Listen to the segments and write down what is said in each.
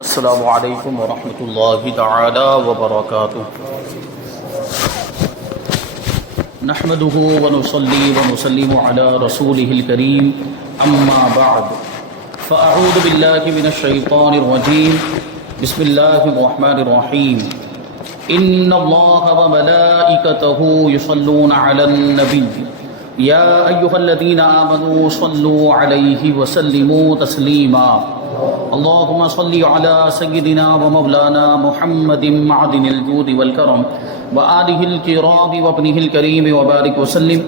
السلام علیکم ورحمۃ اللہ تعالی وبرکاتہ نحمده ونصلي ونسلم على رسوله الكريم اما بعد فاعوذ باللہ من الشیطان الرجیم بسم اللہ الرحمن الرحیم ان اللہ وملائکته يصلون على النبی یا ایہا الذین آمنوا صلوا علیہ وسلموا تسلیما اللهم صل على سيدنا ومولانا محمد معدن الجود والكرم وآله الكرام وابنه الكريم وبارك وسلم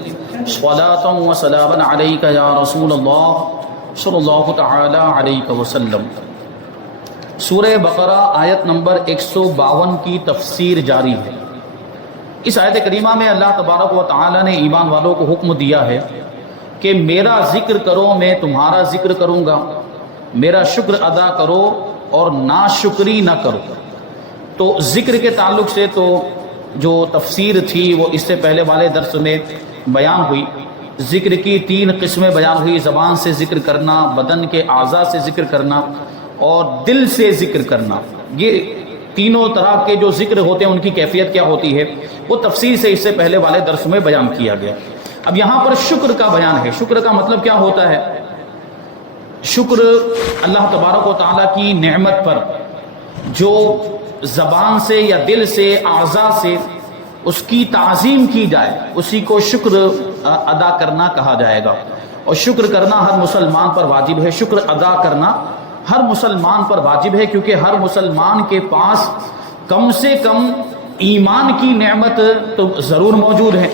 صلاة وسلاما عليك يا رسول الله صلی اللہ تعالی علیہ وسلم۔ سورہ بقرہ آیت نمبر 152 کی تفسیر جاری ہے۔ اس آیت کریمہ میں اللہ تبارک و تعالی نے ایمان والوں کو حکم دیا ہے کہ میرا ذکر کرو، میں تمہارا ذکر کروں گا، میرا شکر ادا کرو اور ناشکری نہ کرو۔ تو ذکر کے تعلق سے تو جو تفسیر تھی وہ اس سے پہلے والے درس میں بیان ہوئی۔ ذکر کی 3 قسمیں بیان ہوئی: زبان سے ذکر کرنا، بدن کے اعضاء سے ذکر کرنا اور دل سے ذکر کرنا۔ یہ تینوں طرح کے جو ذکر ہوتے ہیں ان کی کیفیت کیا ہوتی ہے وہ تفصیل سے اس سے پہلے والے درس میں بیان کیا گیا۔ اب یہاں پر شکر کا بیان ہے۔ شکر کا مطلب کیا ہوتا ہے؟ شکر اللہ تبارک و تعالیٰ کی نعمت پر جو زبان سے یا دل سے اعضاء سے اس کی تعظیم کی جائے، اسی کو شکر ادا کرنا کہا جائے گا۔ اور شکر کرنا ہر مسلمان پر واجب ہے۔ شکر ادا کرنا ہر مسلمان پر واجب ہے، کیونکہ ہر مسلمان کے پاس کم سے کم ایمان کی نعمت تو ضرور موجود ہے،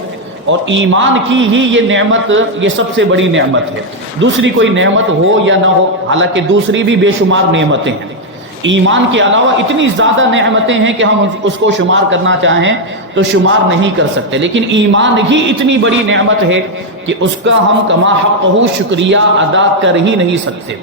اور ایمان کی ہی یہ نعمت، یہ سب سے بڑی نعمت ہے۔ دوسری کوئی نعمت ہو یا نہ ہو، حالانکہ دوسری بھی بے شمار نعمتیں ہیں، ایمان کے علاوہ اتنی زیادہ نعمتیں ہیں کہ ہم اس کو شمار کرنا چاہیں تو شمار نہیں کر سکتے، لیکن ایمان ہی اتنی بڑی نعمت ہے کہ اس کا ہم کما حقہ شکریہ ادا کر ہی نہیں سکتے۔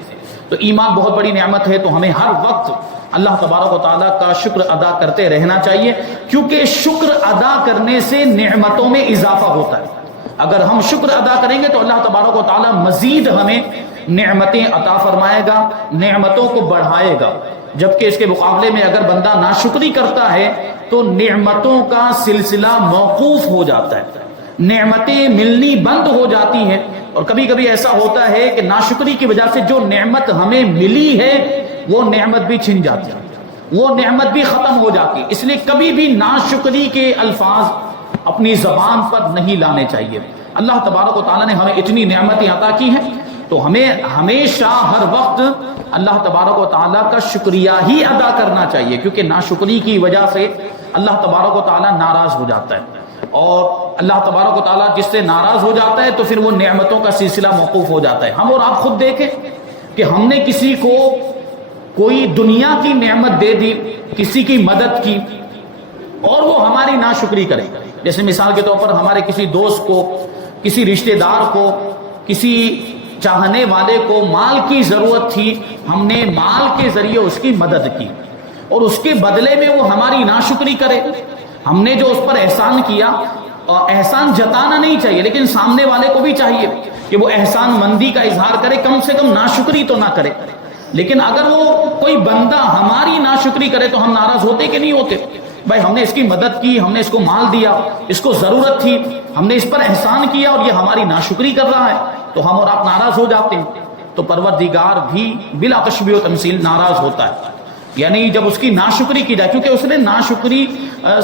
تو ایمان بہت بڑی نعمت ہے، تو ہمیں ہر وقت اللہ تبارک و تعالیٰ کا شکر ادا کرتے رہنا چاہیے، کیونکہ شکر ادا کرنے سے نعمتوں میں اضافہ ہوتا ہے۔ اگر ہم شکر ادا کریں گے تو اللہ تبارک و تعالیٰ مزید ہمیں نعمتیں عطا فرمائے گا، نعمتوں کو بڑھائے گا۔ جبکہ اس کے مقابلے میں اگر بندہ ناشکری کرتا ہے تو نعمتوں کا سلسلہ موقوف ہو جاتا ہے، نعمتیں ملنی بند ہو جاتی ہیں۔ اور کبھی کبھی ایسا ہوتا ہے کہ ناشکری کی وجہ سے جو نعمت ہمیں ملی ہے وہ نعمت بھی چھن جاتی ہے، وہ نعمت بھی ختم ہو جاتی ہے۔ اس لیے کبھی بھی ناشکری کے الفاظ اپنی زبان پر نہیں لانے چاہیے۔ اللہ تبارک و تعالیٰ نے ہمیں اتنی نعمتیں عطا کی ہیں، تو ہمیں ہمیشہ ہر وقت اللہ تبارک و تعالیٰ کا شکریہ ہی ادا کرنا چاہیے، کیونکہ ناشکری کی وجہ سے اللہ تبارک و تعالیٰ ناراض ہو جاتا ہے، اور اللہ تبارک و تعالیٰ جس سے ناراض ہو جاتا ہے تو پھر وہ نعمتوں کا سلسلہ موقوف ہو جاتا ہے۔ ہم اور آپ خود دیکھیں کہ ہم نے کسی کو کوئی دنیا کی نعمت دے دی، کسی کی مدد کی، اور وہ ہماری ناشکری کرے۔ جیسے مثال کے طور پر ہمارے کسی دوست کو، کسی رشتہ دار کو، کسی چاہنے والے کو مال کی ضرورت تھی، ہم نے مال کے ذریعے اس کی مدد کی، اور اس کے بدلے میں وہ ہماری ناشکری کرے۔ ہم نے جو اس پر احسان کیا، اور احسان جتانا نہیں چاہیے، لیکن سامنے والے کو بھی چاہیے کہ وہ احسان مندی کا اظہار کرے، کم سے کم ناشکری تو نہ کرے۔ لیکن اگر وہ کوئی بندہ ہماری ناشکری کرے تو ہم ناراض ہوتے کہ نہیں ہوتے؟ بھائی ہم نے اس کی مدد کی، ہم نے اس کو مال دیا، اس کو ضرورت تھی، ہم نے اس پر احسان کیا، اور یہ ہماری ناشکری کر رہا ہے، تو ہم اور آپ ناراض ہو جاتے ہیں۔ تو پروردگار بھی بلا تشبیہ و تمثیل ناراض ہوتا ہے، یعنی جب اس کی ناشکری کی جائے، کیونکہ اس نے ناشکری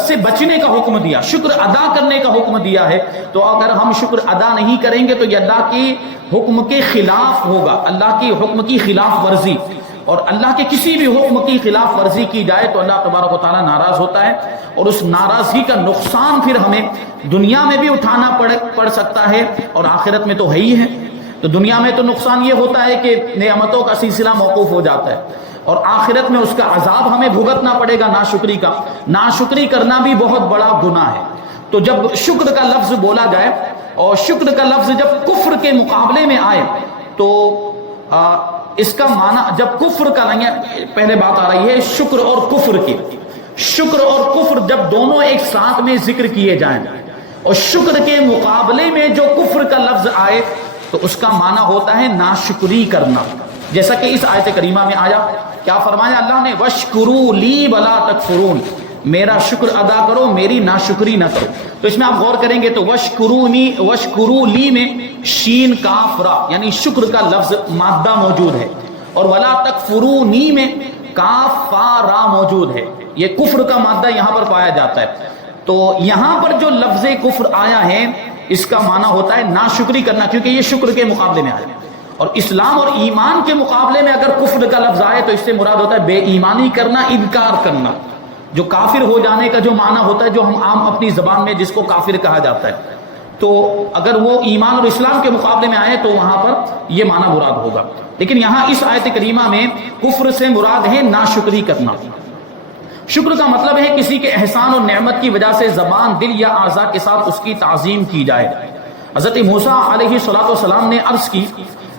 سے بچنے کا حکم دیا، شکر ادا کرنے کا حکم دیا ہے۔ تو اگر ہم شکر ادا نہیں کریں گے تو یہ اللہ کے حکم کے خلاف ہوگا، اللہ کے حکم کی خلاف ورزی، اور اللہ کے کسی بھی حکم کی خلاف ورزی کی جائے تو اللہ تبارک و تعالیٰ ناراض ہوتا ہے، اور اس ناراضگی کا نقصان پھر ہمیں دنیا میں بھی اٹھانا پڑ سکتا ہے، اور آخرت میں تو ہے ہی ہے۔ تو دنیا میں تو نقصان یہ ہوتا ہے کہ نعمتوں کا سلسلہ موقوف ہو جاتا ہے، اور آخرت میں اس کا عذاب ہمیں بھگتنا پڑے گا ناشکری کا۔ ناشکری کرنا بھی بہت بڑا گناہ ہے۔ تو جب شکر کا لفظ بولا جائے، اور شکر کا لفظ جب کفر کے مقابلے میں آئے، تو اس کا معنی جب کفر کا نہیں ہے، پہلے بات آ رہی ہے شکر اور کفر کی۔ شکر اور کفر جب دونوں ایک ساتھ میں ذکر کیے جائیں، اور شکر کے مقابلے میں جو کفر کا لفظ آئے تو اس کا معنی ہوتا ہے ناشکری کرنا۔ جیسا کہ اس آیت کریمہ میں آیا، کیا فرمایا اللہ نے؟ وَاشْكُرُوا لِي وَلَا تَكْفُرُونَ، میرا شکر ادا کرو، میری ناشکری نہ کرو۔ تو اس میں آپ غور کریں گے تو وَاشْكُرُوا لِي میں شین کاف را یعنی شکر کا لفظ مادہ موجود ہے، اور وَلَا تَكْفُرُونِی میں کاف فا را موجود ہے، یہ کفر کا مادہ یہاں پر پایا جاتا ہے۔ تو یہاں پر جو لفظ کفر آیا ہے اس کا معنی ہوتا ہے ناشکری کرنا، کیونکہ یہ شکر کے مقابلے میں آیا ہے، اور اسلام اور ایمان کے مقابلے میں اگر کفر کا لفظ آئے تو اس سے مراد ہوتا ہے بے ایمانی کرنا، انکار کرنا، جو کافر ہو جانے کا جو معنی ہوتا ہے، جو ہم عام اپنی زبان میں جس کو کافر کہا جاتا ہے، تو اگر وہ ایمان اور اسلام کے مقابلے میں آئے تو وہاں پر یہ معنی مراد ہوگا۔ لیکن یہاں اس آیت کریمہ میں کفر سے مراد ہے ناشکری کرنا۔ شکر کا مطلب ہے کسی کے احسان اور نعمت کی وجہ سے زبان، دل یا اعضاء کے ساتھ اس کی تعظیم کی جائے۔ حضرت موسیٰ علیہ السلام نے عرض کی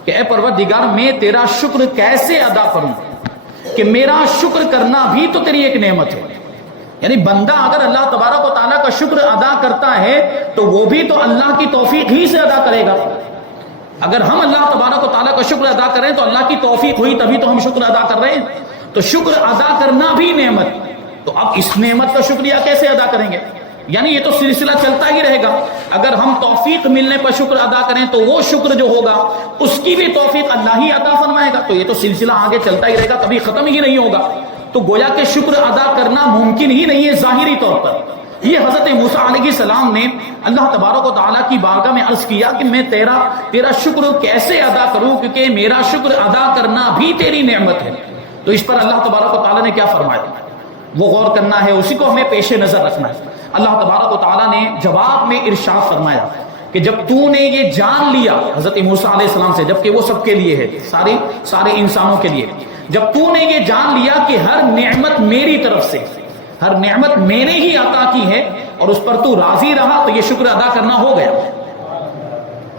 کہ اے پروردگار میں تیرا شکر کیسے ادا کروں کہ میرا شکر کرنا بھی تو تیری ایک نعمت ہے۔ یعنی بندہ اگر اللہ تبارک و تعالیٰ کا شکر ادا کرتا ہے تو وہ بھی تو اللہ کی توفیق ہی سے ادا کرے گا۔ اگر ہم اللہ تبارک و تعالیٰ کا شکر ادا کریں تو اللہ کی توفیق ہوئی تبھی تو ہم شکر ادا کر رہے ہیں۔ تو شکر ادا کرنا بھی نعمت، تو اب اس نعمت کا شکریہ کیسے ادا کریں گے؟ یعنی یہ تو سلسلہ چلتا ہی رہے گا۔ اگر ہم توفیق ملنے پر شکر ادا کریں تو وہ شکر جو ہوگا اس کی بھی توفیق اللہ ہی عطا فرمائے گا، تو یہ تو سلسلہ آگے چلتا ہی رہے گا، کبھی ختم ہی نہیں ہوگا۔ تو گویا کہ شکر ادا کرنا ممکن ہی نہیں ہے ظاہری طور پر۔ یہ حضرت موسیٰ علیہ السلام نے اللہ تبارک و تعالیٰ کی بارگاہ میں عرض کیا کہ میں تیرا شکر کیسے ادا کروں، کیونکہ میرا شکر ادا کرنا بھی تیری نعمت ہے۔ تو اس پر اللہ تبارک و تعالیٰ نے کیا فرمایا، وہ غور کرنا ہے، اسی کو ہمیں پیش نظر رکھنا ہے۔ اللہ تبارک و تعالیٰ نے جواب میں ارشاد فرمایا کہ جب تو نے یہ جان لیا حضرت موسیٰ علیہ السلام سے، جبکہ وہ سب کے لیے ہے، سارے انسانوں کے لیے، جب تو نے یہ جان لیا کہ ہر نعمت میری طرف سے، ہر نعمت میں نے ہی عطا کی ہے اور اس پر تو راضی رہا، تو یہ شکر ادا کرنا ہو گیا،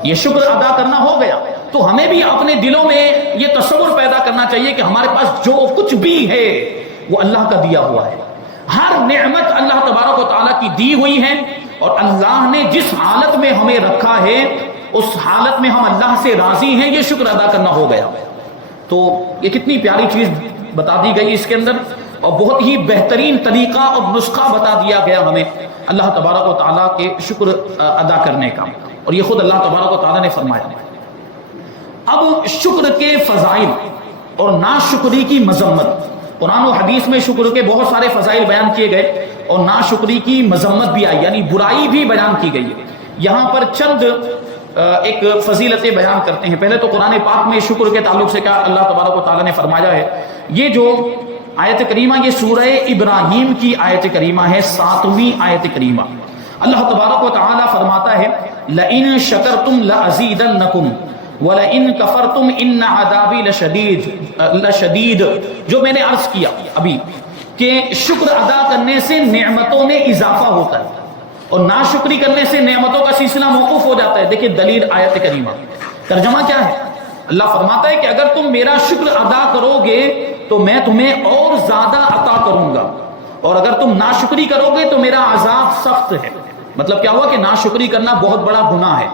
یہ شکر ادا کرنا ہو گیا۔ تو ہمیں بھی اپنے دلوں میں یہ تصور پیدا کرنا چاہیے کہ ہمارے پاس جو کچھ بھی ہے وہ اللہ کا دیا ہوا ہے، ہر نعمت اللہ تبارک و تعالیٰ کی دی ہوئی ہے، اور اللہ نے جس حالت میں ہمیں رکھا ہے اس حالت میں ہم اللہ سے راضی ہیں، یہ شکر ادا کرنا ہو گیا۔ تو یہ کتنی پیاری چیز بتا دی گئی اس کے اندر، اور بہت ہی بہترین طریقہ اور نسخہ بتا دیا گیا ہمیں اللہ تبارک و تعالیٰ کے شکر ادا کرنے کا، اور یہ خود اللہ تبارک و تعالیٰ نے فرمایا۔ اب شکر کے فضائل اور ناشکری کی مذمت، قرآن و حدیث میں شکر کے بہت سارے فضائل بیان کیے گئے اور ناشکری کی مذمت بھی آئی، یعنی برائی بھی بیان کی گئی ہے۔ یہاں پر چند ایک فضیلتیں بیان کرتے ہیں۔ پہلے تو قرآن پاک میں شکر کے تعلق سے کیا اللہ تبارک و تعالیٰ نے فرمایا ہے، یہ جو آیت کریمہ یہ سورہ ابراہیم کی آیت کریمہ ہے، 7ویں آیت کریمہ۔ اللہ تبارک و تعالیٰ فرماتا ہے لَإِن شَكَرْتُمْ لَأَزِيدَنَّكُمْ وَلَئِن كَفَرْتُمْ إِنَّ عَذَابِي لَشَدِيدٌ، جو میں نے عرض کیا ابھی کہ شکر ادا کرنے سے نعمتوں میں اضافہ ہوتا ہے اور ناشکری کرنے سے نعمتوں کا سلسلہ موقوف ہو جاتا ہے۔ دیکھیں دلیل آیت کریمہ، ترجمہ کیا ہے؟ اللہ فرماتا ہے کہ اگر تم میرا شکر ادا کرو گے تو میں تمہیں اور زیادہ عطا کروں گا، اور اگر تم ناشکری کرو گے تو میرا عذاب سخت ہے۔ مطلب کیا ہوا کہ ناشکری کرنا بہت بڑا گناہ ہے،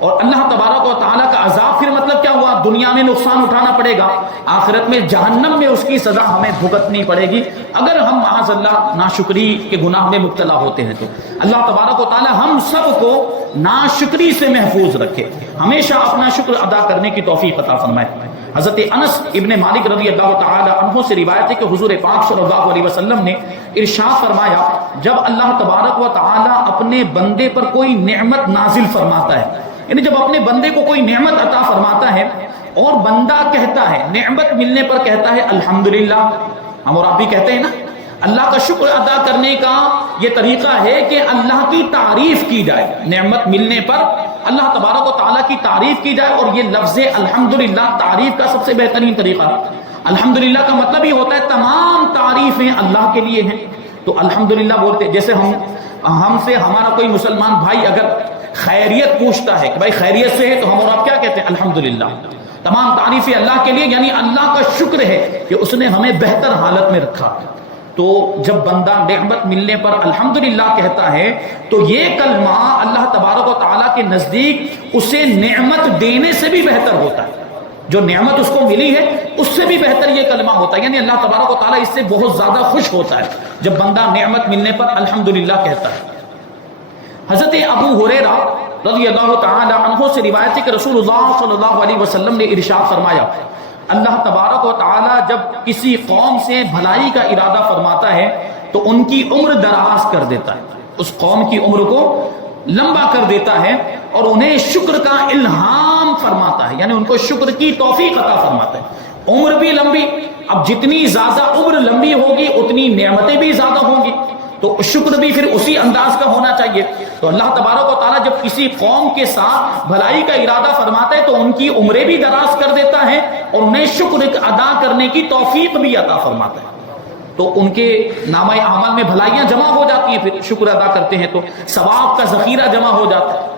اور اللہ تبارک و تعالیٰ کا عذاب پھر مطلب کیا ہوا، دنیا میں نقصان اٹھانا پڑے گا، آخرت میں جہنم میں اس کی سزا ہمیں بھگتنی پڑے گی اگر ہم معاذ اللہ ناشکری کے گناہ میں مبتلا ہوتے ہیں۔ تو اللہ تبارک و تعالیٰ ہم سب کو ناشکری سے محفوظ رکھے، ہمیشہ اپنا شکر ادا کرنے کی توفیق عطا فرمائے۔ حضرت انس ابن مالک رضی اللہ تعالی عنہ سے روایت ہے کہ حضور پاک صلی اللہ علیہ وسلم نے ارشاد فرمایا، جب اللہ تبارک و تعالی اپنے بندے پر کوئی نعمت نازل فرماتا ہے، یعنی جب اپنے بندے کو کوئی نعمت عطا فرماتا ہے اور بندہ کہتا ہے، نعمت ملنے پر کہتا ہے الحمدللہ، ہم اور آپ بھی کہتے ہیں نا، اللہ کا شکر ادا کرنے کا یہ طریقہ ہے کہ اللہ کی تعریف کی جائے، نعمت ملنے پر اللہ تبارک و تعالیٰ کی تعریف کی جائے، اور یہ لفظ الحمدللہ تعریف کا سب سے بہترین طریقہ۔ الحمدللہ کا مطلب یہ ہوتا ہے تمام تعریفیں اللہ کے لیے ہیں، تو الحمدللہ بولتے۔ جیسے ہم سے ہمارا کوئی مسلمان بھائی اگر خیریت پوچھتا ہے کہ بھائی خیریت سے ہے، تو ہم اور آپ کیا کہتے ہیں؟ الحمدللہ۔ تمام تعریفیں اللہ کے لیے، یعنی اللہ کا شکر ہے کہ اس نے ہمیں بہتر حالت میں رکھا۔ تو جب بندہ نعمت ملنے پر الحمدللہ کہتا ہے تو یہ کلمہ اللہ تبارک و تعالیٰ کے نزدیک اسے نعمت دینے سے بھی بہتر ہوتا ہے۔ جو نعمت اس کو ملی ہے اس سے بھی بہتر یہ کلمہ ہوتا ہے، یعنی اللہ تبارک و تعالیٰ اس سے بہت زیادہ خوش ہوتا ہے جب بندہ نعمت ملنے پر الحمدللہ کہتا ہے۔ حضرت ابو ہریرہ رضی اللہ تعالی عنہ سے روایت ہے کہ رسول اللہ صلی اللہ علیہ وسلم نے ارشاد فرمایا، اللہ تبارک و تعالی جب کسی قوم سے بھلائی کا ارادہ فرماتا ہے تو ان کی عمر دراز کر دیتا ہے، اس قوم کی عمر کو لمبا کر دیتا ہے اور انہیں شکر کا الہام فرماتا ہے، یعنی ان کو شکر کی توفیق عطا فرماتا ہے۔ عمر بھی لمبی، اب جتنی زیادہ عمر لمبی ہوگی اتنی نعمتیں بھی زیادہ ہوں گی، تو شکر بھی پھر اسی انداز کا ہونا چاہیے۔ تو اللہ تبارک و تعالیٰ جب کسی قوم کے ساتھ بھلائی کا ارادہ فرماتا ہے تو ان کی عمریں بھی دراز کر دیتا ہے اور انہیں شکر ادا کرنے کی توفیق بھی عطا فرماتا ہے، تو ان کے نامہ اعمال میں بھلائیاں جمع ہو جاتی ہیں، پھر شکر ادا کرتے ہیں تو ثواب کا ذخیرہ جمع ہو جاتا ہے۔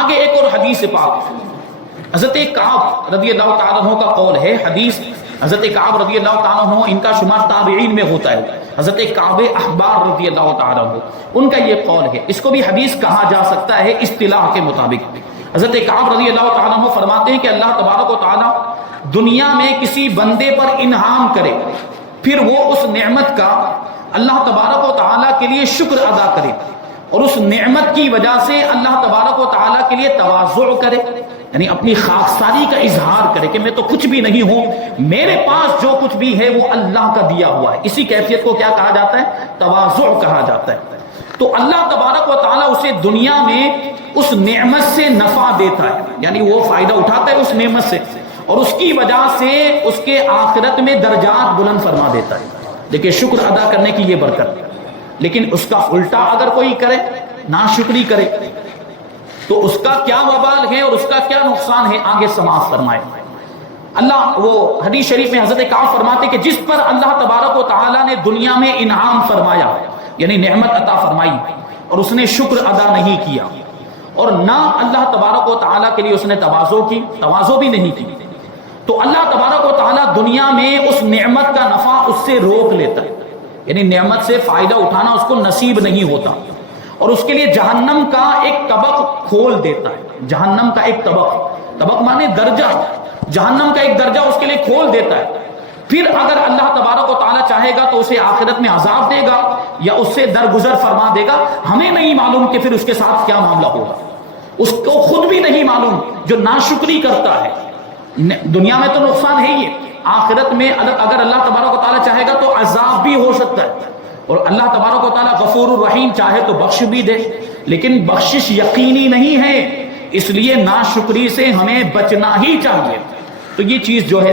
آگے ایک اور حدیث پاک حضرت کعب رضی اللہ تعالیٰ عنہ کا قول ہے، حدیث حضرت کعب رضی اللہ تعالیٰ عنہ ان کا شمار تابعین میں ہوتا ہے، حضرت کعب احبار رضی اللہ تعالیٰ عنہ ان کا یہ قول ہے، اس کو بھی حدیث کہا جا سکتا ہے اصطلاح کے مطابق۔ حضرت کعب رضی اللہ تعالیٰ عنہ فرماتے ہیں کہ اللہ تبارک و تعالیٰ دنیا میں کسی بندے پر انعام کرے، پھر وہ اس نعمت کا اللہ تبارک و تعالیٰ کے لیے شکر ادا کرے اور اس نعمت کی وجہ سے اللہ تبارک و تعالیٰ کے لیے تواضع کرے، یعنی اپنی خاکساری کا اظہار کرے کہ میں تو کچھ بھی نہیں ہوں، میرے پاس جو کچھ بھی ہے وہ اللہ کا دیا ہوا ہے، اسی کیفیت کو کیا کہا جاتا ہے؟ تواضع کہا جاتا ہے۔ تو اللہ تبارک و تعالیٰ اسے دنیا میں اس نعمت سے نفع دیتا ہے، یعنی وہ فائدہ اٹھاتا ہے اس نعمت سے اور اس کی وجہ سے اس کے آخرت میں درجات بلند فرما دیتا ہے۔ دیکھیں شکر ادا کرنے کی یہ برکت، لیکن اس کا الٹا اگر کوئی کرے، ناشکری کرے، تو اس کا کیا وبال ہے اور اس کا کیا نقصان ہے، آگے سماعت فرمائے۔ اللہ وہ حدیث شریف میں حضرت کعب فرماتے کہ جس پر اللہ تبارک و تعالیٰ نے دنیا میں انعام فرمایا، یعنی نعمت عطا فرمائی، اور اس نے شکر ادا نہیں کیا اور نہ اللہ تبارک و تعالیٰ کے لیے اس نے تواضع بھی نہیں کی، تو اللہ تبارک و تعالیٰ دنیا میں اس نعمت کا نفع اس سے روک لیتا ہے، یعنی نعمت سے فائدہ اٹھانا اس کو نصیب نہیں ہوتا اور اس کے لیے جہنم کا ایک طبق کھول دیتا ہے۔ جہنم کا ایک طبق مانے درجہ، جہنم کا ایک درجہ اس کے لیے کھول دیتا ہے۔ پھر اگر اللہ تبارک و تعالیٰ چاہے گا تو اسے آخرت میں عذاب دے گا یا اس سے درگزر فرما دے گا، ہمیں نہیں معلوم کہ پھر اس کے ساتھ کیا معاملہ ہوگا، اس کو خود بھی نہیں معلوم جو ناشکری کرتا ہے۔ دنیا میں تو نقصان ہے ہی، آخرت میں اگر اللہ تبارک و تعالیٰ چاہے گا تو عذاب بھی ہو سکتا ہے، اور اللہ تبارک و تعالیٰ غفور الرحیم چاہے تو بخش بھی دے، لیکن بخشش یقینی نہیں ہے، اس لیے ناشکری سے ہمیں بچنا ہی چاہیے۔ تو یہ چیز جو ہے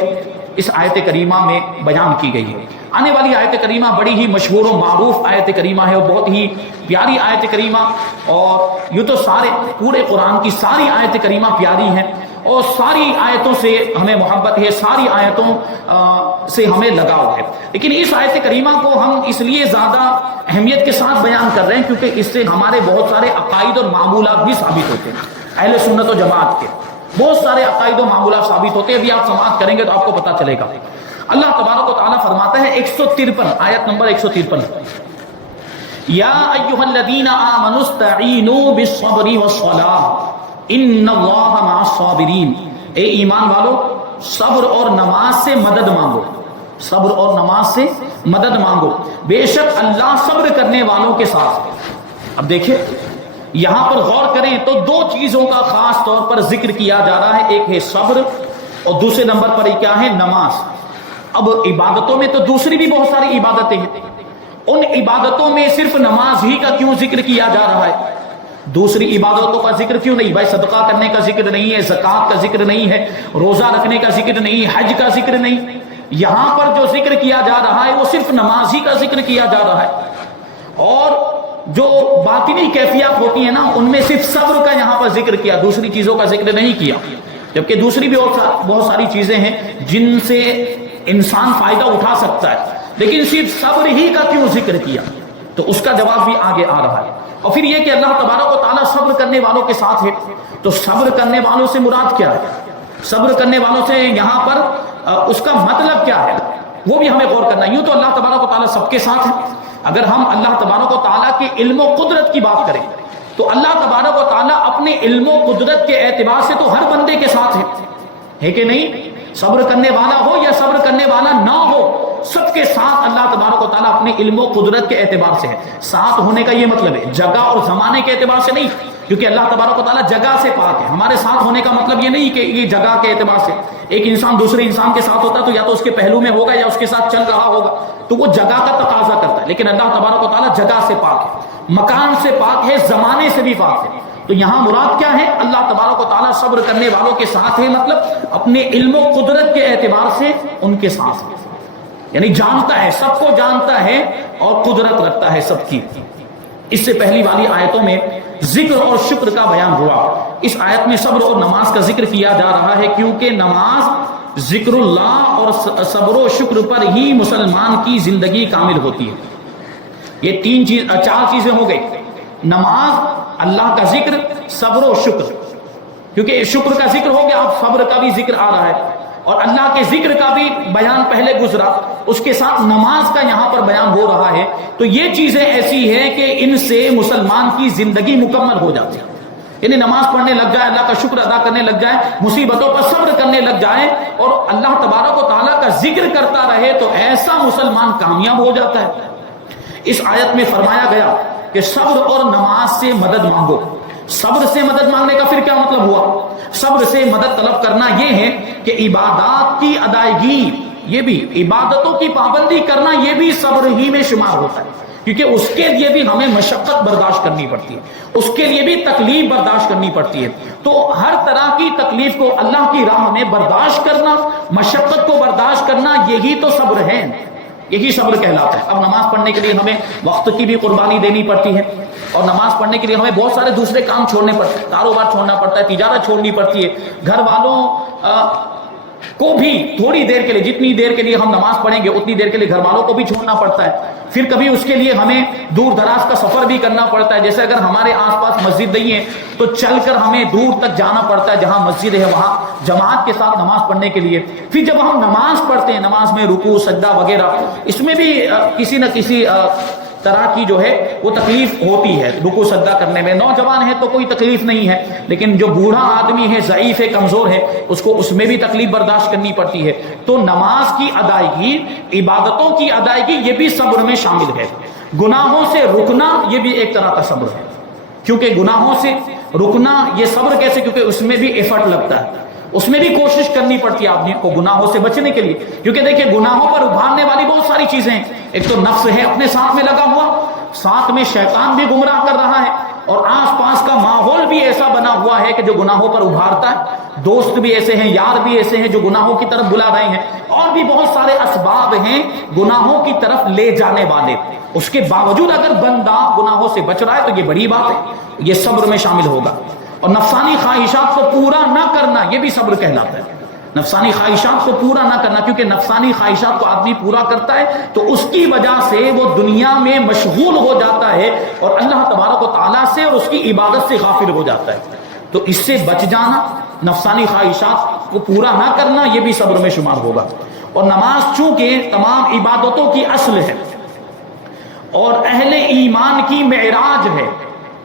اس آیت کریمہ میں بیان کی گئی ہے۔ آنے والی آیت کریمہ بڑی ہی مشہور و معروف آیت کریمہ ہے اور بہت ہی پیاری آیت کریمہ، اور یہ تو پورے قرآن کی ساری آیت کریمہ پیاری ہیں اور ساری آیتوں سے ہمیں محبت ہے، ساری آیتوں سے ہمیں لگاؤ ہے، لیکن اس آیت کریمہ کو ہم اس لیے زیادہ اہمیت کے ساتھ بیان کر رہے ہیں کیونکہ اس سے ہمارے بہت سارے عقائد اور معمولات بھی ثابت ہوتے ہیں۔ اہل سنت و جماعت کے بہت سارے عقائد و معمولات ثابت ہوتے ہیں، ابھی آپ سماعت کریں گے تو آپ کو پتہ چلے گا۔ اللہ تبارک و تعالیٰ فرماتا ہے 153 آیت نمبر 153، یا ایھا الذین آمنوا استعینوا بالصبر والصلاۃ ان اللہ مع الصابرین، اے ایمان والو صبر اور نماز سے مدد مانگو، صبر اور نماز سے مدد مانگو، بے شک اللہ صبر کرنے والوں کے ساتھ ہے۔ اب دیکھیں یہاں پر غور کریں تو دو چیزوں کا خاص طور پر ذکر کیا جا رہا ہے، ایک ہے صبر اور دوسرے نمبر پر کیا ہے؟ نماز۔ اب عبادتوں میں تو دوسری بھی بہت ساری عبادتیں ہیں، ان عبادتوں میں صرف نماز ہی کا کیوں ذکر کیا جا رہا ہے؟ دوسری عبادتوں کا ذکر کیوں نہیں؟ بھائی صدقہ کرنے کا ذکر نہیں ہے، زکوٰۃ کا ذکر نہیں ہے، روزہ رکھنے کا ذکر نہیں، حج کا ذکر نہیں، یہاں پر جو ذکر کیا جا رہا ہے وہ صرف نماز ہی کا ذکر کیا جا رہا ہے، اور جو باطنی کیفیات ہوتی ہیں نا ان میں صرف صبر کا یہاں پر ذکر کیا، دوسری چیزوں کا ذکر نہیں کیا، جبکہ دوسری بھی بہت ساری چیزیں ہیں جن سے انسان فائدہ اٹھا سکتا ہے، لیکن صرف صبر ہی کا کیوں ذکر کیا؟ تو اس کا جواب بھی آگے آ رہا ہے۔ اور پھر یہ کہ اللہ تبارک و تعالیٰ صبر کرنے والوں کے ساتھ ہے، تو صبر کرنے والوں سے مراد کیا ہے؟ صبر کرنے والوں سے یہاں پر اس کا مطلب کیا ہے وہ بھی ہمیں غور کرنا ہے۔ یوں تو اللہ تبارک و تعالیٰ سب کے ساتھ ہے، اگر ہم اللہ تبارک و تعالیٰ کے علم و قدرت کی بات کریں تو اللہ تبارک و تعالیٰ اپنے علم و قدرت کے اعتبار سے تو ہر بندے کے ساتھ ہے، ہے کہ نہیں؟ صبر کرنے والا ہو یا صبر کرنے والا نہ ہو، سب کے ساتھ اللہ تبارک و تعالیٰ اپنے علم و قدرت کے اعتبار سے ہے۔ ساتھ ہونے کا یہ مطلب ہے، جگہ اور زمانے کے اعتبار سے نہیں، کیونکہ اللہ تبارک و تعالیٰ جگہ سے پاک ہے۔ ہمارے ساتھ ہونے کا مطلب یہ نہیں کہ یہ جگہ کے اعتبار سے ایک انسان دوسرے انسان کے ساتھ ہوتا ہے تو یا تو اس کے پہلو میں ہوگا یا اس کے ساتھ چل رہا ہوگا، تو وہ جگہ کا تقاضا کرتا ہے۔ لیکن اللہ تبارک و تعالیٰ جگہ سے پاک ہے، مکان سے پاک ہے، زمانے سے بھی پاک ہے۔ تو یہاں مراد کیا ہے؟ اللہ تبارک و تعالیٰ صبر کرنے والوں کے ساتھ ہے، مطلب اپنے علم و قدرت کے اعتبار سے ان کے ساتھ ہے، یعنی جانتا ہے، سب کو جانتا ہے اور قدرت رکھتا ہے سب کی۔ اس سے پہلی والی آیتوں میں ذکر اور شکر کا بیان ہوا، اس آیت میں صبر اور نماز کا ذکر کیا جا رہا ہے، کیونکہ نماز ذکر اللہ اور صبر و شکر پر ہی مسلمان کی زندگی کامل ہوتی ہے۔ یہ چار چیزیں ہو گئی، نماز، اللہ کا ذکر، صبر و شکر۔ کیونکہ شکر کا ذکر ہو گیا، اب صبر کا بھی ذکر آ رہا ہے، اور اللہ کے ذکر کا بھی بیان پہلے گزرا، اس کے ساتھ نماز کا یہاں پر بیان ہو رہا ہے۔ تو یہ چیزیں ایسی ہیں کہ ان سے مسلمان کی زندگی مکمل ہو جاتی ہے، یعنی نماز پڑھنے لگ جائے، اللہ کا شکر ادا کرنے لگ جائے، مصیبتوں پر صبر کرنے لگ جائے اور اللہ تبارک و تعالیٰ کا ذکر کرتا رہے، تو ایسا مسلمان کامیاب ہو جاتا ہے۔ اس آیت میں فرمایا گیا کہ صبر اور نماز سے مدد مانگو۔ صبر سے مدد مانگنے کا پھر کیا مطلب ہوا؟ صبر سے مدد طلب کرنا یہ ہے کہ عبادات کی ادائیگی، یہ بھی عبادتوں کی پابندی کرنا، یہ بھی صبر ہی میں شمار ہوتا ہے، کیونکہ اس کے لیے بھی ہمیں مشقت برداشت کرنی پڑتی ہے، اس کے لیے بھی تکلیف برداشت کرنی پڑتی ہے۔ تو ہر طرح کی تکلیف کو اللہ کی راہ میں برداشت کرنا، مشقت کو برداشت کرنا، یہی تو صبر ہے، یہی صبر کہلاتا ہے۔ اب نماز پڑھنے کے لیے ہمیں وقت کی بھی قربانی دینی پڑتی ہے، اور نماز پڑھنے کے لیے ہمیں بہت سارے دوسرے کام چھوڑنے پڑتے ہیں، کاروبار چھوڑنا پڑتا ہے، تجارت چھوڑنی پڑتی ہے، گھر والوں کو بھی تھوڑی دیر کے لیے، جتنی دیر کے لیے ہم نماز پڑھیں گے اتنی دیر کے لیے گھر والوں کو بھی چھوڑنا پڑتا ہے۔ پھر کبھی اس کے لیے ہمیں دور دراز کا سفر بھی کرنا پڑتا ہے، جیسے اگر ہمارے آس پاس مسجد نہیں ہے تو چل کر ہمیں دور تک جانا پڑتا ہے، جہاں مسجد ہے وہاں جماعت کے ساتھ نماز پڑھنے کے لیے۔ پھر جب ہم نماز پڑھتے ہیں، نماز میں رکوع سجدہ وغیرہ، اس میں بھی کسی نہ کسی طرح کی جو ہے وہ تکلیف ہوتی ہے رکوع سجدہ کرنے میں۔ نوجوان ہے تو کوئی تکلیف نہیں ہے، لیکن جو بوڑھا آدمی ہے، ضعیف ہے، کمزور ہے، اس کو اس میں بھی تکلیف برداشت کرنی پڑتی ہے۔ تو نماز کی ادائیگی، عبادتوں کی ادائیگی، یہ بھی صبر میں شامل ہے۔ گناہوں سے رکنا یہ بھی ایک طرح کا صبر ہے، کیونکہ گناہوں سے رکنا یہ صبر کیسے؟ کیونکہ اس میں بھی ایفرٹ لگتا ہے، اس میں بھی کوشش کرنی پڑتی ہے آدمی کو گناہوں سے بچنے کے لیے۔ کیونکہ دیکھیں گناہوں پر ابھارنے والی بہت ساری چیزیں ہیں، ایک تو نفس ہے اپنے ساتھ میں لگا ہوا، ساتھ میں شیطان بھی گمراہ کر رہا ہے، اور آس پاس کا ماحول بھی ایسا بنا ہوا ہے کہ جو گناہوں پر ابھارتا ہے، دوست بھی ایسے ہیں، یار بھی ایسے ہیں جو گناہوں کی طرف بلا رہے ہیں، اور بھی بہت سارے اسباب ہیں گناہوں کی طرف لے جانے والے۔ اس کے باوجود اگر بندہ گناہوں سے بچ رہا ہے تو یہ بڑی بات ہے، یہ صبر میں شامل ہوگا۔ اور نفسانی خواہشات کو پورا نہ کرنا یہ بھی صبر کہلاتا ہے، نفسانی خواہشات کو پورا نہ کرنا، کیونکہ نفسانی خواہشات کو آدمی پورا کرتا ہے تو اس کی وجہ سے وہ دنیا میں مشغول ہو جاتا ہے اور اللہ تبارک و تعالیٰ سے اور اس کی عبادت سے غافل ہو جاتا ہے۔ تو اس سے بچ جانا، نفسانی خواہشات کو پورا نہ کرنا، یہ بھی صبر میں شمار ہوگا۔ اور نماز چونکہ تمام عبادتوں کی اصل ہے اور اہل ایمان کی معراج ہے،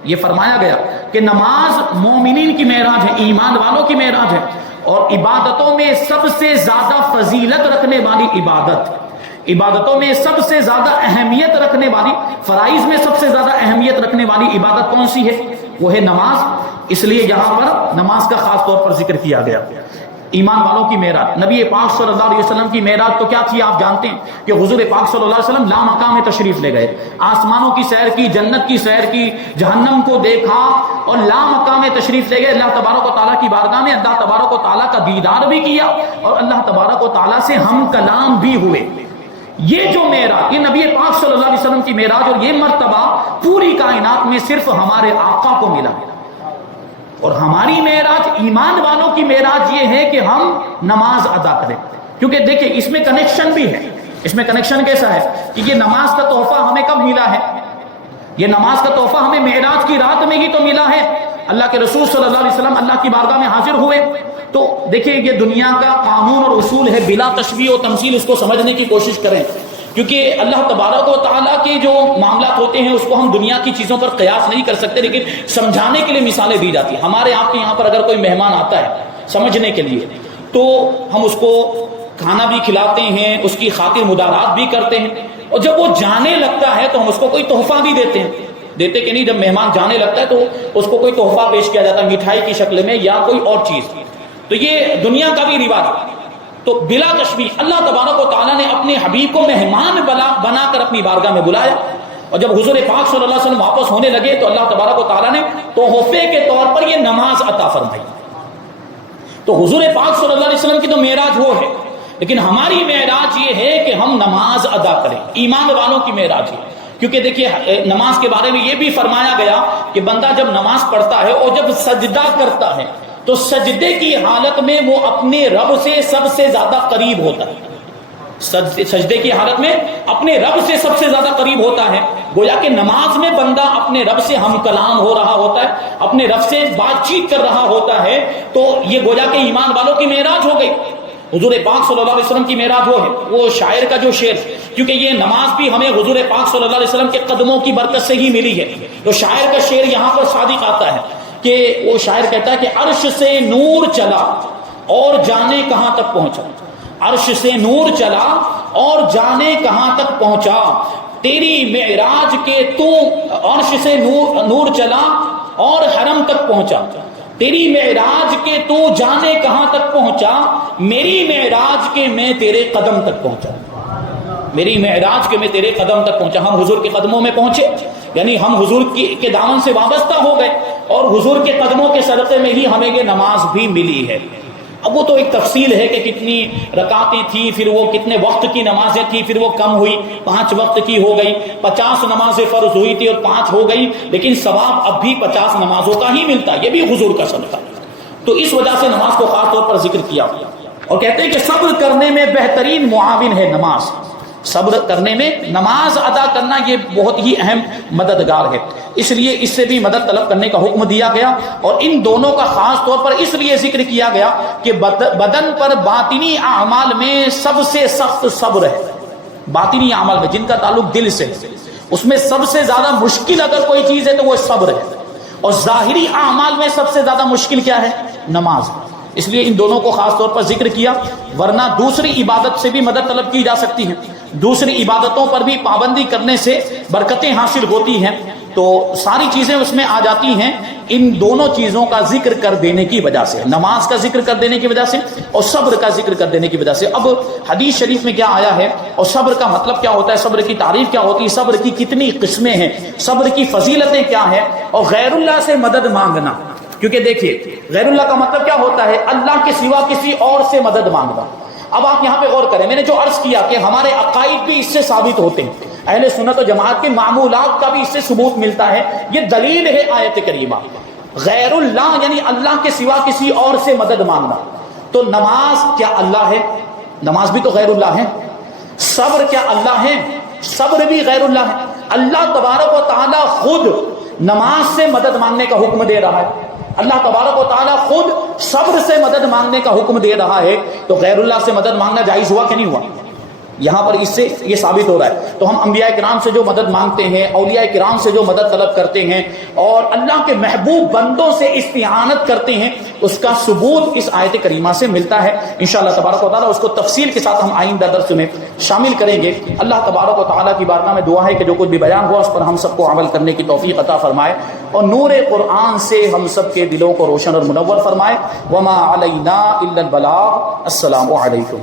یہ فرمایا گیا کہ نماز مومنین کی معراج ہے، ایمان والوں کی معراج ہے، اور عبادتوں میں سب سے زیادہ فضیلت رکھنے والی عبادت، عبادتوں میں سب سے زیادہ اہمیت رکھنے والی، فرائض میں سب سے زیادہ اہمیت رکھنے والی عبادت کون سی ہے؟ وہ ہے نماز۔ اس لیے یہاں پر نماز کا خاص طور پر ذکر کیا گیا۔ ایمان والوں کی معراج، نبی پاک صلی اللہ علیہ وسلم کی معراج تو کیا تھی آپ جانتے ہیں کہ حضور پاک صلی اللہ علیہ وسلم لامقام تشریف لے گئے، آسمانوں کی سیر کی، جنت کی سیر کی، جہنم کو دیکھا اور لامقام تشریف لے گئے اللہ تبارک و تعالیٰ کی بارگاہ میں، اللہ تبارک و تعالیٰ کا دیدار بھی کیا اور اللہ تبارک و تعالیٰ سے ہم کلام بھی ہوئے۔ یہ جو معراج، یہ نبی پاک صلی اللہ علیہ وسلم کی معراج، اور یہ مرتبہ پوری کائنات میں صرف ہمارے آقا کو ملا۔ اور ہماری معراج، ایمان والوں کی معراج یہ ہے کہ ہم نماز ادا کریں، کیونکہ دیکھیں اس میں کنیکشن بھی ہے۔ اس میں کنیکشن کیسا ہے کہ یہ نماز کا تحفہ ہمیں کب ملا ہے؟ یہ نماز کا تحفہ ہمیں معراج کی رات میں ہی تو ملا ہے۔ اللہ کے رسول صلی اللہ علیہ وسلم اللہ کی بارگاہ میں حاضر ہوئے، تو دیکھیں یہ دنیا کا قانون اور اصول ہے، بلا تشبیہ و تمثیل اس کو سمجھنے کی کوشش کریں، کیونکہ اللہ تبارک و تعالیٰ کے جو معاملات ہوتے ہیں اس کو ہم دنیا کی چیزوں پر قیاس نہیں کر سکتے، لیکن سمجھانے کے لیے مثالیں دی جاتی ہیں۔ ہمارے آپ کے یہاں پر اگر کوئی مہمان آتا ہے سمجھنے کے لیے، تو ہم اس کو کھانا بھی کھلاتے ہیں، اس کی خاطر مدارات بھی کرتے ہیں، اور جب وہ جانے لگتا ہے تو ہم اس کو کوئی تحفہ بھی دیتے ہیں. دیتے کہ نہیں، جب مہمان جانے لگتا ہے تو اس کو کوئی تحفہ پیش کیا جاتا ہے، مٹھائی کی شکل میں یا کوئی اور چیز. تو یہ دنیا کا بھی رواج ہے. تو بلا تشبیہ اللہ تبارک و تعالیٰ نے اپنے حبیب کو مہمان بنا کر اپنی بارگاہ میں بلایا، اور جب حضور پاک صلی اللہ علیہ وسلم واپس ہونے لگے تو اللہ تبارک و تعالیٰ نے تحفے کے طور پر یہ نماز عطا فرمائی. تو حضور پاک صلی اللہ علیہ وسلم کی تو معراج وہ ہے، لیکن ہماری معراج یہ ہے کہ ہم نماز ادا کریں. ایمان والوں کی معراج ہے، کیونکہ دیکھیے نماز کے بارے میں یہ بھی فرمایا گیا کہ بندہ جب نماز پڑھتا ہے اور جب سجدہ کرتا ہے تو سجدے کی حالت میں وہ اپنے رب سے سب سے زیادہ قریب ہوتا ہے. سجدے کی حالت میں اپنے رب سے سب سے زیادہ قریب ہوتا ہے. گویا کہ نماز میں بندہ اپنے رب سے ہم کلام ہو رہا ہوتا ہے، اپنے رب سے بات چیت کر رہا ہوتا ہے. تو یہ گویا کہ ایمان والوں کی معراج ہو گئی. حضور پاک صلی اللہ علیہ وسلم کی معراج وہ ہے، وہ شاعر کا جو شعر، کیونکہ یہ نماز بھی ہمیں حضور پاک صلی اللہ علیہ وسلم کے قدموں کی برکت سے ہی ملی ہے. تو شاعر کا شعر یہاں پر صادق آتا ہے کہ وہ شاعر کہتا ہے کہ عرش سے نور چلا اور جانے کہاں تک پہنچا. عرش سے نور چلا اور جانے کہاں تک پہنچا، تیری معراج کے تو عرش سے نور چلا اور حرم تک پہنچا. تیری معراج کے تو جانے کہاں تک پہنچا، میری معراج کے میں تیرے قدم تک پہنچا. میری معراج کے میں تیرے قدم تک پہنچا. ہم حضور کے قدموں میں پہنچے، یعنی ہم حضور کے دامن سے وابستہ ہو گئے، اور حضور کے قدموں کے صدقے میں ہی ہمیں یہ نماز بھی ملی ہے. اب وہ تو ایک تفصیل ہے کہ کتنی رکعتیں تھیں، پھر وہ کتنے وقت کی نمازیں تھیں، پھر وہ کم ہوئی، 5 وقت کی ہو گئی، 50 نمازیں فرض ہوئی تھی اور 5 ہو گئی، لیکن ثواب اب بھی 50 نمازوں کا ہی ملتا ہے. یہ بھی حضور کا صدقہ. تو اس وجہ سے نماز کو خاص طور پر ذکر کیا، اور کہتے ہیں کہ صبر کرنے میں بہترین معاون ہے نماز. صبر کرنے میں نماز ادا کرنا یہ بہت ہی اہم مددگار ہے. اس لیے اس سے بھی مدد طلب کرنے کا حکم دیا گیا، اور ان دونوں کا خاص طور پر اس لیے ذکر کیا گیا کہ بدن پر باطنی اعمال میں سب سے سخت صبر ہے. باطنی اعمال میں جن کا تعلق دل سے، اس میں سب سے زیادہ مشکل اگر کوئی چیز ہے تو وہ صبر ہے. اور ظاہری اعمال میں سب سے زیادہ مشکل کیا ہے؟ نماز. اس لیے ان دونوں کو خاص طور پر ذکر کیا، ورنہ دوسری عبادت سے بھی مدد طلب کی جا سکتی ہے، دوسری عبادتوں پر بھی پابندی کرنے سے برکتیں حاصل ہوتی ہیں. تو ساری چیزیں اس میں آ جاتی ہیں ان دونوں چیزوں کا ذکر کر دینے کی وجہ سے، نماز کا ذکر کر دینے کی وجہ سے اور صبر کا ذکر کر دینے کی وجہ سے. اب حدیث شریف میں کیا آیا ہے اور صبر کا مطلب کیا ہوتا ہے، صبر کی تعریف کیا ہوتی ہے، صبر کی کتنی قسمیں ہیں، صبر کی فضیلتیں کیا ہیں، اور غیر اللہ سے مدد مانگنا. کیونکہ دیکھیے غیر اللہ کا مطلب کیا ہوتا ہے، اللہ کے سوا کسی اور سے مدد مانگنا. اب آپ یہاں پہ غور کریں، میں نے جو عرض کیا کہ ہمارے عقائد بھی اس سے ثابت ہوتے ہیں، اہل سنت و جماعت کے معمولات کا بھی اس سے ثبوت ملتا ہے. یہ دلیل ہے آیت کریمہ. غیر اللہ یعنی اللہ کے سوا کسی اور سے مدد مانگنا. تو نماز کیا اللہ ہے؟ نماز بھی تو غیر اللہ ہے. صبر کیا اللہ ہے؟ صبر بھی غیر اللہ ہے. اللہ تبارک و تعالی خود نماز سے مدد مانگنے کا حکم دے رہا ہے، اللہ تبارک و تعالیٰ خود صبر سے مدد مانگنے کا حکم دے رہا ہے. تو غیر اللہ سے مدد مانگنا جائز ہوا کہ نہیں ہوا؟ یہاں پر اس سے یہ ثابت ہو رہا ہے. تو ہم انبیاء کرام سے جو مدد مانگتے ہیں، اولیاء کرام سے جو مدد طلب کرتے ہیں، اور اللہ کے محبوب بندوں سے استعانت کرتے ہیں، اس کا ثبوت اس آیت کریمہ سے ملتا ہے. انشاءاللہ تبارک و تعالیٰ اس کو تفصیل کے ساتھ ہم آئندہ درس میں شامل کریں گے. اللہ تبارک و تعالیٰ کی بارگاہ میں دعا ہے کہ جو کچھ بھی بیان ہوا اس پر ہم سب کو عمل کرنے کی توفیق عطا فرمائے، اور نور قرآن سے ہم سب کے دلوں کو روشن اور منور فرمائے. وما علینا الا البلاغ. السلام علیکم.